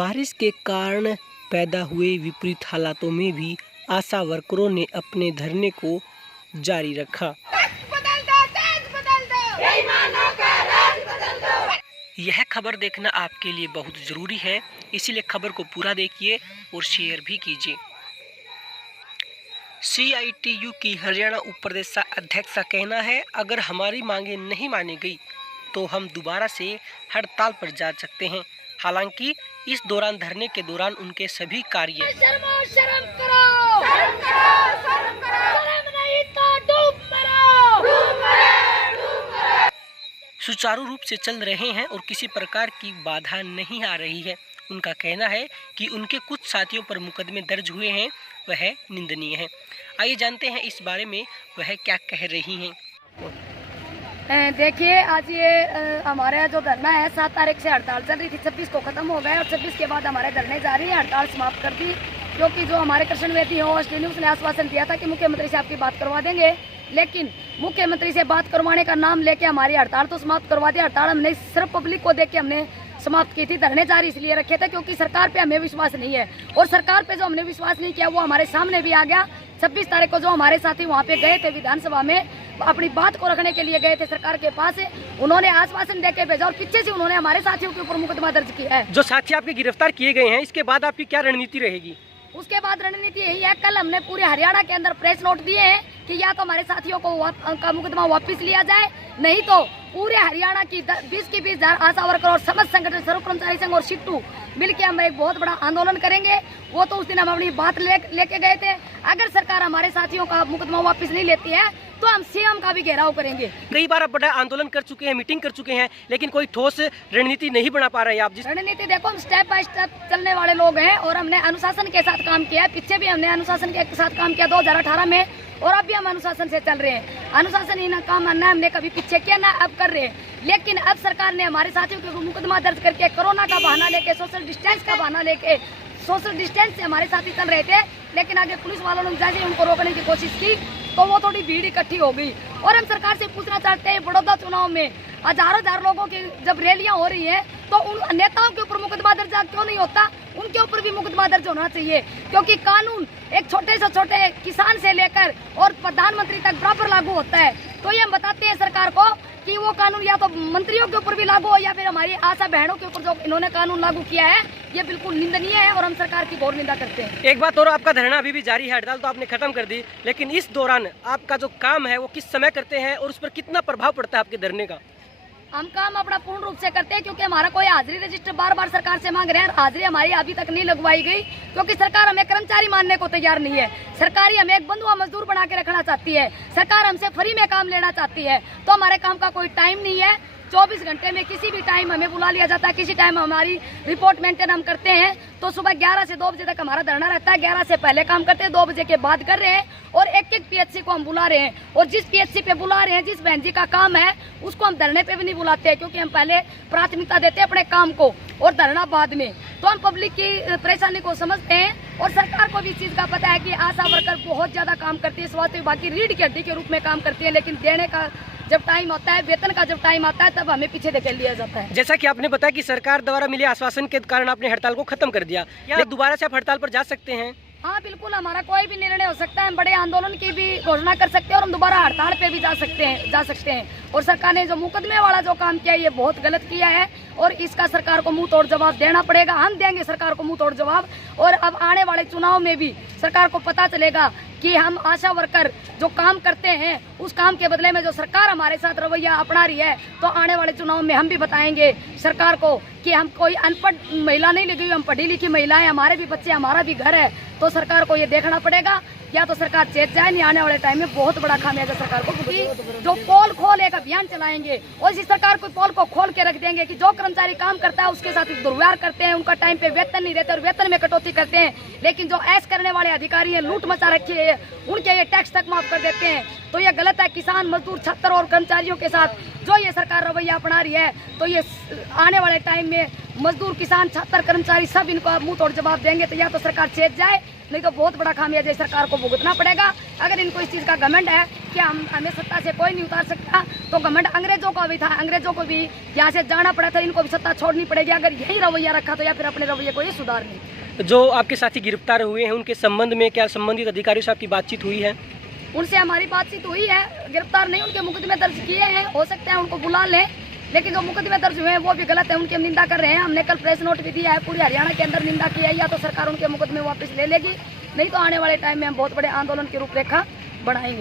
बारिश के कारण पैदा हुए विपरीत हालातों में भी आशा वर्करों ने अपने धरने को जारी रखा। यह खबर देखना आपके लिए बहुत ज़रूरी है, इसीलिए खबर को पूरा देखिए और शेयर भी कीजिए। CITU की हरियाणा उप प्रदेश अध्यक्ष का कहना है, अगर हमारी मांगें नहीं मानी गई तो हम दोबारा से हड़ताल पर जा सकते हैं। हालांकि इस दौरान धरने के दौरान उनके सभी कार्य सुचारू रूप से चल रहे हैं और किसी प्रकार की बाधा नहीं आ रही है। उनका कहना है कि उनके कुछ साथियों पर मुकदमे दर्ज हुए हैं, वह निंदनीय है। आइए जानते हैं इस बारे में वह क्या कह रही हैं। देखिए, आज ये हमारा जो धरना है 7 तारीख से हड़ताल चल रही थी, 26 को खत्म हो गया और 26 के बाद हमारे धरने जारी है। हड़ताल समाप्त कर दी क्योंकि जो हमारे कृष्ण वेदी हैं ऑस्ट्रेलिया ने आश्वासन दिया था कि मुख्यमंत्री से आपकी बात करवा देंगे, लेकिन मुख्यमंत्री से बात करवाने का नाम लेके हमारी हड़ताल तो समाप्त करवा दी। हड़ताल हमने सिर्फ पब्लिक को देख के हमने समाप्त की थी। धरने जारी इसलिए रखे थे क्योंकि सरकार पे हमें विश्वास नहीं है और सरकार पे जो हमने विश्वास नहीं किया वो हमारे सामने भी आ गया। 26 तारीख को जो हमारे साथी वहाँ पे गए थे विधानसभा में अपनी बात को रखने के लिए गए थे सरकार के पास, उन्होंने आश्वासन देके भेजा और पीछे से उन्होंने हमारे साथियों के ऊपर मुकदमा दर्ज किया है। जो साथी आपके गिरफ्तार किए गए हैं, इसके बाद आपकी क्या रणनीति रहेगी? उसके बाद रणनीति यही है, कल हमने पूरे हरियाणा के अंदर प्रेस नोट दिए हैं कि या तो हमारे साथियों का मुकदमा वापस लिया जाए, नहीं तो पूरे हरियाणा की 20 की 20,000 आशा वर्कर और समस्त संगठन सर्व कर्मचारी संघ और शिट्टू मिलकर हम एक बहुत बड़ा आंदोलन करेंगे। वो तो उस दिन हम अपनी बात लेके गए थे। अगर सरकार हमारे साथियों का मुकदमा वापस नहीं लेती है तो हम सीएम का भी घेराव करेंगे। कई बार आप बड़ा आंदोलन कर चुके हैं, मीटिंग कर चुके हैं, लेकिन कोई ठोस रणनीति नहीं बना पा रहे हैं आप। जिस रणनीति देखो, हम स्टेप बाय स्टेप चलने वाले लोग हैं और हमने अनुशासन के साथ काम किया है। पीछे भी हमने अनुशासन के साथ काम किया 2018 में और अब भी हम अनुशासन से चल रहे हैं। अनुशासन ही ना काम ना हमने कभी पीछे किया ना अब कर रहे हैं, लेकिन अब सरकार ने हमारे साथियों के मुकदमा दर्ज करके कोरोना का बहाना लेके सोशल डिस्टेंस का बहाना लेके सोशल डिस्टेंस से हमारे साथी चल रहे थे, लेकिन आगे पुलिस वालों ने जैसे उनको रोकने की कोशिश की तो वो थोड़ी भीड़ इकट्ठी हो गई। और हम सरकार से पूछना चाहते हैं, बड़ौदा चुनाव में हजार लोगों की जब रैलियां हो रही हैं तो उन नेताओं के ऊपर मुकदमा दर्ज क्यों नहीं होता? उनके ऊपर भी मुकदमा दर्ज होना चाहिए, क्योंकि कानून एक छोटे से छोटे किसान से लेकर और प्रधानमंत्री तक बराबर लागू होता है। तो ये हम बताते हैं सरकार को कि वो कानून या तो मंत्रियों के ऊपर भी लागू हो या फिर हमारी आशा बहनों के ऊपर जो इन्होंने कानून लागू किया है ये बिल्कुल निंदनीय है और हम सरकार की घोर निंदा करते हैं। एक बात और, आपका धरना अभी भी जारी है, हड़ताल तो आपने खत्म कर दी, लेकिन इस दौरान आपका जो काम है वो किस समय करते हैं और उस पर कितना प्रभाव पड़ता है आपके धरने का? हम काम अपना पूर्ण रूप से करते हैं क्योंकि हमारा कोई हाजिरी रजिस्टर बार सरकार से मांग रहे हैं। हाजिरी हमारी अभी तक नहीं लगवाई गई क्योंकि सरकार हमें कर्मचारी मानने को तैयार नहीं है। सरकारी हमें एक बंधुआ मजदूर बना के रखना चाहती है। सरकार हमसे फ्री में काम लेना चाहती है, तो हमारे काम का कोई टाइम नहीं है। 24 घंटे में किसी भी टाइम हमें बुला लिया जाता है, किसी टाइम हमारी रिपोर्ट मेंटेन हम करते हैं। तो सुबह 11 से 2 बजे तक हमारा धरना रहता है। 11 से पहले काम करते हैं, 2 बजे के बाद कर रहे हैं और एक PHC को हम बुला रहे हैं और जिस PHC पे बुला रहे हैं, जिस बहन जी का काम है उसको हम धरने पे भी नहीं बुलाते क्योंकि हम पहले प्राथमिकता देते हैं अपने काम को और धरना बाद में। तो हम पब्लिक की परेशानी को समझते हैं और सरकार को भी इस चीज का पता है कि आशा वर्कर बहुत ज्यादा काम करती है, स्वास्थ्य विभाग की रीढ़ की हड्डी के रूप में काम करती है, लेकिन देने का जब टाइम आता है, वेतन का जब टाइम आता है तब हमें पीछे धकेल दिया जाता है। जैसा कि आपने बताया कि सरकार द्वारा मिले आश्वासन के कारण आपने हड़ताल को खत्म कर दिया, या दोबारा से आप हड़ताल पर जा सकते हैं? हाँ बिल्कुल, हमारा कोई भी निर्णय हो सकता है। हम बड़े आंदोलन की भी घोषणा कर सकते हैं और हम दोबारा हड़ताल पे भी जा सकते हैं। और सरकार ने जो मुकदमे वाला जो काम किया है ये बहुत गलत किया है और इसका सरकार को मुंह तोड़ जवाब देना पड़ेगा। हम देंगे सरकार को मुंह तोड़ जवाब और अब आने वाले चुनाव में भी सरकार को पता चलेगा कि हम आशा वर्कर जो काम करते हैं उस काम के बदले में जो सरकार हमारे साथ रवैया अपना रही है, तो आने वाले चुनाव में हम भी बताएंगे सरकार को कि हम कोई अनपढ़ महिला नहीं लगी हुई, हम पढ़ी लिखी महिलाएं, हमारे भी बच्चे, हमारा भी घर है। तो सरकार को ये देखना पड़ेगा, या तो सरकार चेत जाए, नहीं आने वाले टाइम में बहुत बड़ा खामियाजा सरकार को। जो पोल खोल एक अभियान चलाएंगे और इसी सरकार को पोल को खोल के रख देंगे कि जो कर्मचारी काम करता है उसके साथ दुर्व्यवहार करते हैं, उनका टाइम पे वेतन नहीं देते और वेतन में कटौती करते हैं, लेकिन जो ऐश करने वाले अधिकारी हैं, लूट मचा रखी है, उनके ये टैक्स तक माफ कर देते हैं। तो ये गलत है। किसान, मजदूर, छात्र और कर्मचारियों के साथ जो ये सरकार रवैया अपना रही है, तो ये आने वाले टाइम में मजदूर, किसान, छात्र, कर्मचारी सब इनको मुंह तोड़ जवाब देंगे। तो या तो सरकार चेत जाए, नहीं तो बहुत बड़ा खामियाजा सरकार को भुगतना पड़ेगा। अगर इनको इस चीज का घमंड है क्या हमें सत्ता से कोई नहीं उतार सकता, तो घमंड अंग्रेजों का भी था, अंग्रेजों को भी यहाँ से जाना पड़ा था, इनको भी सत्ता छोड़नी पड़ेगी अगर यही रवैया रखा तो, या फिर अपने रवैये को ये सुधारने। जो आपके साथी गिरफ्तार हुए हैं उनके संबंध में क्या संबंधित अधिकारियों से आपकी बातचीत हुई है? उनसे हमारी बातचीत हुई है, गिरफ्तार नहीं, उनके मुकदमे दर्ज किए हैं, हो सकता है उनको बुला लें, लेकिन जो मुकदमे दर्ज हुए हैं वो भी गलत है, उनकी हम निंदा कर रहे हैं। हमने कल प्रेस नोट भी दिया है, पूरी हरियाणा के अंदर निंदा की है, या तो सरकार उनके मुकदमे वापस ले लेगी, नहीं तो आने वाले टाइम में हम बहुत बड़े आंदोलन की रूपरेखा बढ़ाएंगे।